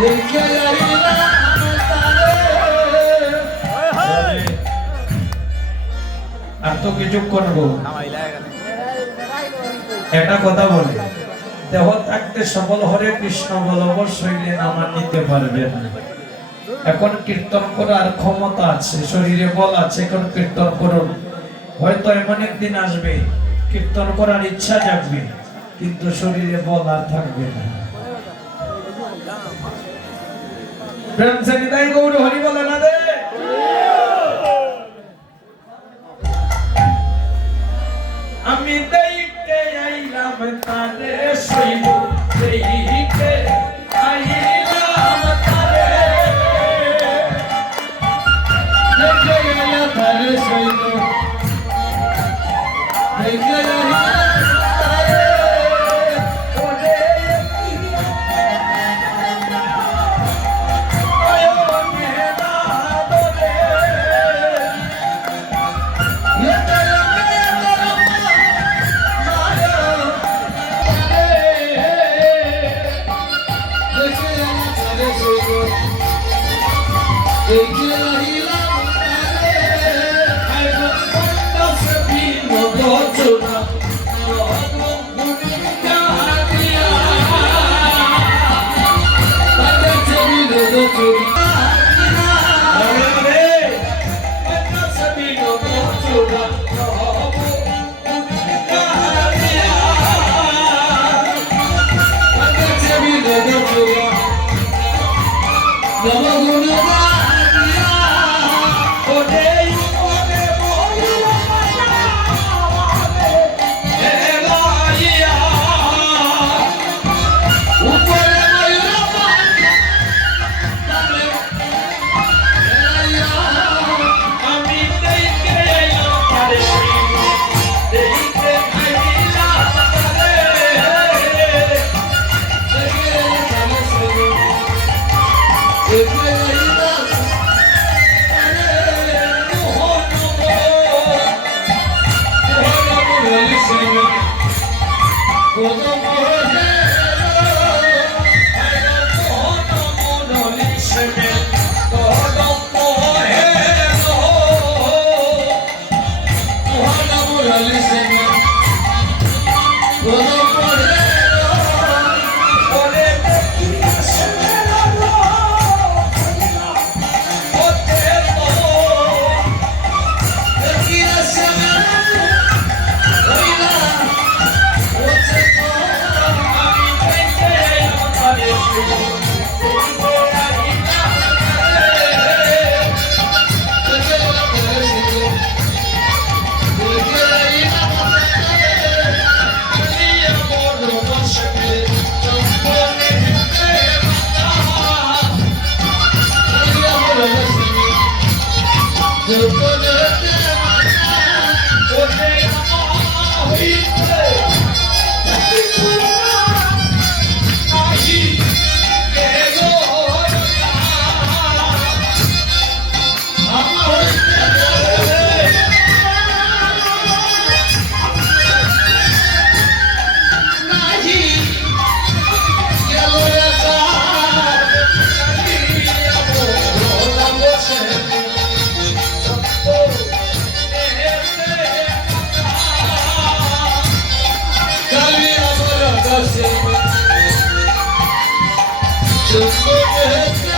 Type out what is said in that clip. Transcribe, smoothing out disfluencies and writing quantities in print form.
আর তো কিছুক্ষণ গো একটা কথা বলে দেহ থাকতে সবল হরে কৃষ্ণ বল অবশ্যই নাম নিতে পারবে না। এখন কীর্তন করার ক্ষমতা আছে, শরীরে বল আছে, এখন কীর্তন করুন। হয়তো এমন একদিন আসবে কীর্তন করার ইচ্ছা জাগবে কিন্তু শরীরে বল আর থাকবে না। প্রেম সে নিতাই গৌর হরি বলে না দে। আমি দেখতে আইলাম তারে সইব, দেখতে আইলাম তারে, দেখতে আইলাম তারে সইব, দেখতে আইলাম তারে। ওরে আয়ো মেনা বলে Just look at